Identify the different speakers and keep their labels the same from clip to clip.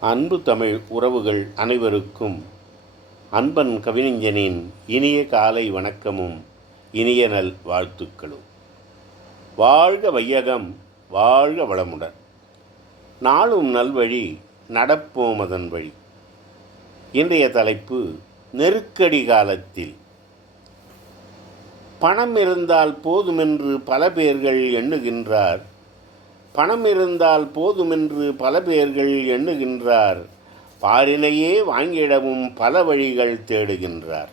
Speaker 1: அன்பு தமிழ் உறவுகள் அனைவருக்கும் அன்பன் கவிஞனின் இனிய காலை வணக்கமும் இனிய நல் வாழ்த்துக்களும். வாழ்க வையகம் வாழ்க வளமுடன். நாளும் நல்வழி நடப்போம் அதன் வழி. இன்றைய தலைப்பு நெருக்கடி காலத்தில். பணம் இருந்தால் போதுமென்று பல பேர்கள் எண்ணுகின்றார் பணம் இருந்தால் போதுமென்று பல பேர்கள் எண்ணுகின்றார். பாரினையே வாங்கிடவும் பல வழிகள் தேடுகின்றார்.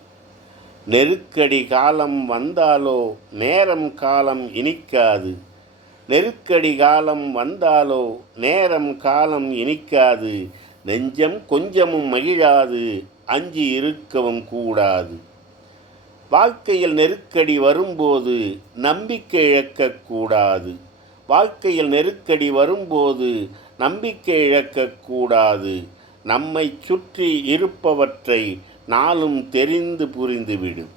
Speaker 1: நெருக்கடி காலம் வந்தாலோ நேரம் காலம் இனிக்காது. நெருக்கடி காலம் வந்தாலோ நேரம் காலம் இனிக்காது. நெஞ்சம் கொஞ்சமும் மகிழாது அஞ்சி இருக்கவும் கூடாது. வாழ்க்கையில் நெருக்கடி வரும்போது நம்பிக்கை இழக்கக்கூடாது. வாழ்க்கையில் நெருக்கடி வரும்போது நம்பிக்கை இழக்கக்கூடாது நம்மை சுற்றி இருப்பவற்றை நாளும் தெரிந்து புரிந்துவிடும்.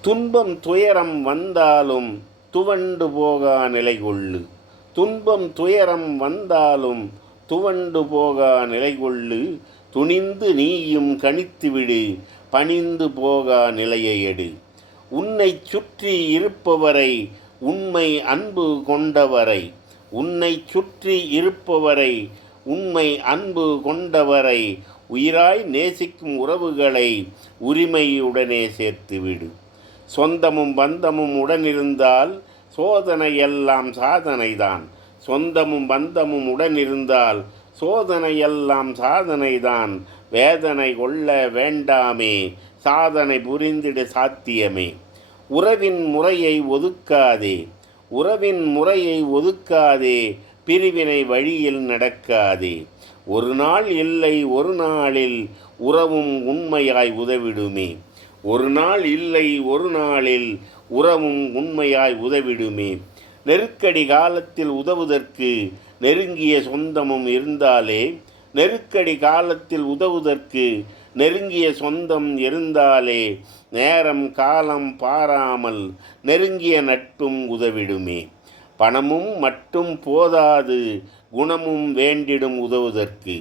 Speaker 1: துன்பம் துயரம் வந்தாலும் துவண்டு போகா நிலை கொள்ளு. துன்பம் துயரம் வந்தாலும் துவண்டு போகா நிலை கொள்ளு. துணிந்து நீயும் கணித்துவிடு பணிந்து போகா நிலையை எடு. உன்னை சுற்றி இருப்பவரை உண்மை அன்பு கொண்டவரை உன்னை சுற்றி இருப்பவரை உண்மை அன்பு கொண்டவரை உயிராய் நேசிக்கும் உறவுகளை உரிமையுடனே சேர்த்துவிடு. சொந்தமும் பந்தமும் உடனிருந்தால் சோதனை எல்லாம் சாதனைதான். சொந்தமும் பந்தமும் உடனிருந்தால் சோதனை எல்லாம் சாதனைதான். வேதனை கொள்ள வேண்டாமே சாதனை புரிந்திடு சாத்தியமே. உறவின் முறையை ஒதுக்காதே. உறவின் முறையை ஒதுக்காதே. பிரிவினை வழியில் நடக்காதே. ஒரு நாள் இல்லை ஒரு நாளில் உறவும் உண்மையாய் உதவிடுமே. ஒரு நாள் இல்லை ஒரு நாளில் உறவும் உண்மையாய் உதவிடுமே. நெருக்கடி காலத்தில் உதவுதற்கு நெருங்கிய சொந்தமும் இருந்தாலே நெருக்கடி காலத்தில் உதவுதற்கு நெருங்கிய சொந்தம் இருந்தாலே நேரம் காலம் பாராமல் நெருங்கிய நட்பும் உதவிடுமே. பணமும் மட்டும் போதாது குணமும் வேண்டிடும் உதவுதற்கு.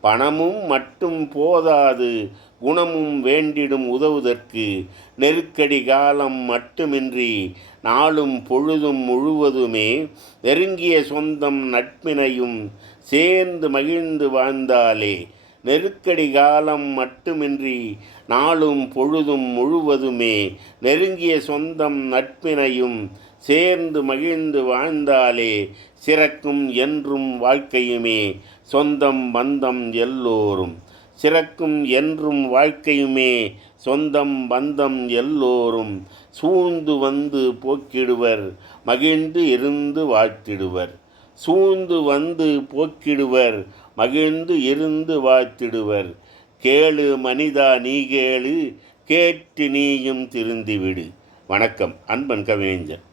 Speaker 1: பணமும் மட்டும் போதாது குணமும் வேண்டிடும் உதவுதற்கு. நெருக்கடி காலம் மட்டுமின்றி நாளும் பொழுதும் முழுவதுமே நெருங்கிய சொந்தம் நட்பினையும் சேர்ந்து மகிழ்ந்து வாழ்ந்தாலே நெருக்கடி காலம் மட்டுமின்றி நாளும் பொழுதும் முழுவதுமே நெருங்கிய சொந்தம் நட்பினையும் சேர்ந்து மகிழ்ந்து வாழ்ந்தாலே சிறக்கும் என்றும் வாழ்க்கையுமே சொந்தம் பந்தம் எல்லோரும். சிறக்கும் என்றும் வாழ்க்கையுமே சொந்தம் பந்தம் எல்லோரும். சூழ்ந்து வந்து போக்கிடுவர் மகிழ்ந்து இருந்து வாழ்த்திடுவர். சூழ்ந்து வந்து போக்கிடுவர் மகிழ்ந்து இருந்து வாழ்த்திடுவர் கேளு மனிதா நீ கேளு கேட்டு நீயும் திருந்திவிடு. வணக்கம் அன்பன் கவிஞர்